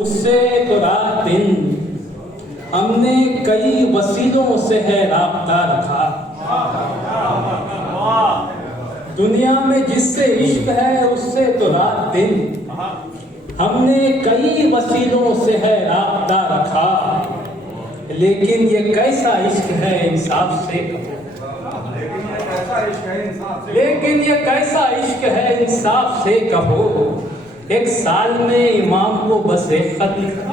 اس سے تو رات دن ہم نے کئی وسیلوں سے ہے رابطہ رکھا. دنیا میں جس سے عشق ہے اس سے تو رات دن ہم نے کئی وسیلوں سے ہے رابطہ رکھا. لیکن یہ کیسا عشق ہے انصاف سے کہو, لیکن یہ کیسا عشق ہے انصاف سے کہو. ایک سال میں امام کو بس ایک خط لکھا.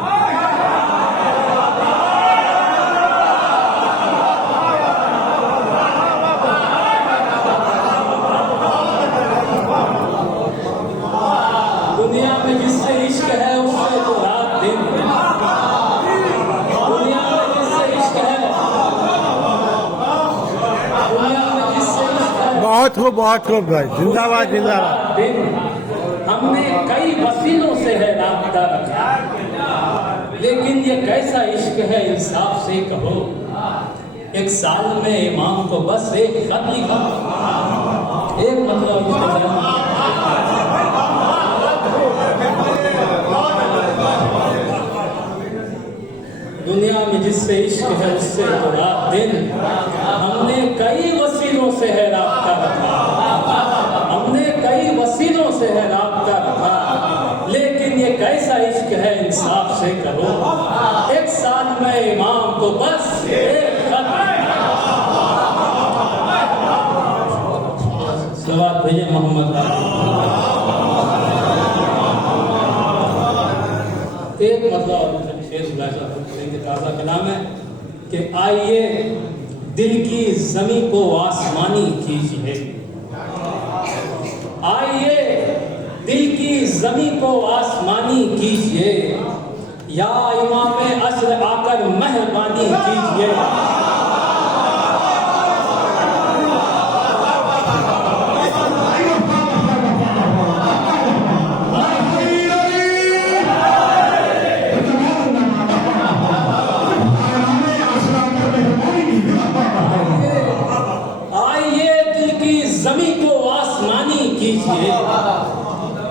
دنیا میں جس سے عشق ہے اس سے تو رات دن, دنیا میں جس سے عشق ہے, دنیا میں جس سے عشق ہے, بہت خوب بھائی, زندہ باد زندہ باد. ہم نے کئی وسیلوں سے ہے رابطہ رکھا. لیکن یہ کیسا عشق ہے انصاف سے کہو. ایک سال میں امام کو بس ایک خط لکھا. ایک مطلب دنیا میں جس سے عشق ہے اس سے تو رات دن ہم نے کئی وسیلوں سے ہے رابطہ رکھا. ہم نے کئی وسیلوں سے ہے رابطہ رکھا. لیکن یہ کیسا عشق ہے انصاف سے کہو. ایک سال میں امام کو بس ایک خط. صلوات بھیجے محمد. ایک مطلب تازہ کلام ہے کہ آئیے دل کی زمین کو آسمانی کیجیے. آئیے دل کی زمین کو آسمانی کیجیے. یا امام عصر آ کر مہربانی کیجیے.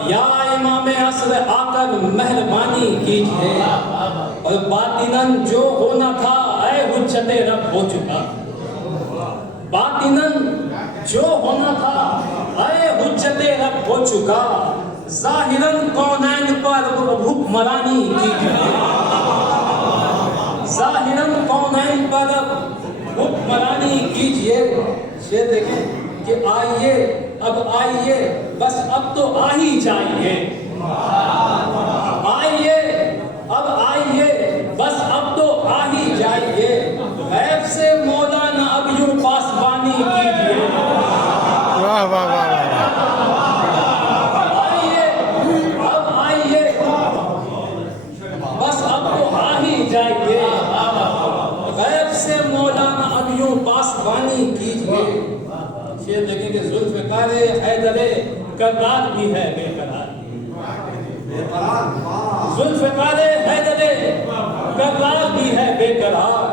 یا امام عصر آ کر مہربانی کیجیے. اور باطناً جو ہونا تھا اے حجت رب ہو چکا. باطناً جو ہونا تھا اے حجت رب ہو چکا. ظاہراً کونین پر حکمرانی کیجیے. ظاہراً کونین پر حکمرانی کیجیے. یہ دیکھیں کہ آئیے, اب آئیے, بس اب تو آ ہی جائیے. آئیے, اب آئیے, بس اب تو آ ہی جائیے. غیب سے مولانا اب یوں پاسبانی کیجیے. واہ واہ واہ. آئیے, اب آئیے, بس اب تو آ ہی جائیے. غیب سے مولانا اب یوں پاسبانی کیجیے. یہ دیکھیں کہ ذوالفقار حیدر کرار بھی ہے بے قرار. ذوالفقار حیدر کرار بھی ہے بے قرار.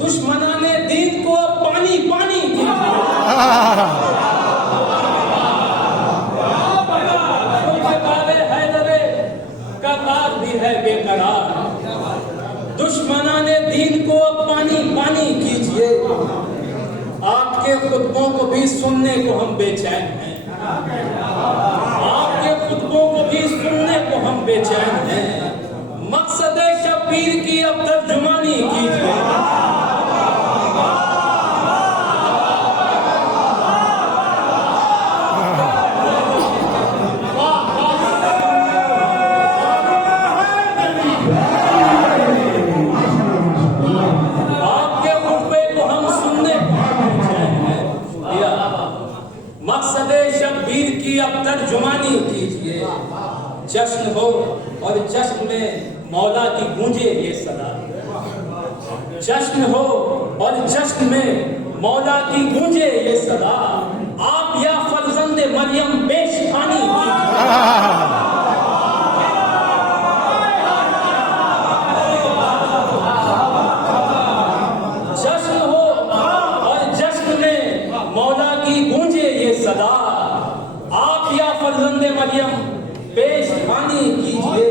دشمنان دین کو پانی پانی کیجیے. ذوالفقار حیدر کرار بھی ہے بے قرار. دشمنان دین کو پانی پانی کیجیے. آپ کے خطبوں کو بھی سننے کو ہم بے چین ہیں. آپ کے خطبوں کو بھی سننے کو ہم بے چین ہیں. مقصد شبیر کی اب ترجمانی کیجیے. مقصد شبیر کی اب ترجمانی کیجیے. جشن ہو اور جشن میں مولا کی گونجے یہ صدا. جشن ہو اور جشن میں مولا کی گونجے یہ صدا. آپ یا فرزند مریم پیش خانی کیجیے. جشن ہو اور جشن میں مولا کی گونجے یہ صدا. آپ یا فرزند مریم پیش خانی کیجیے.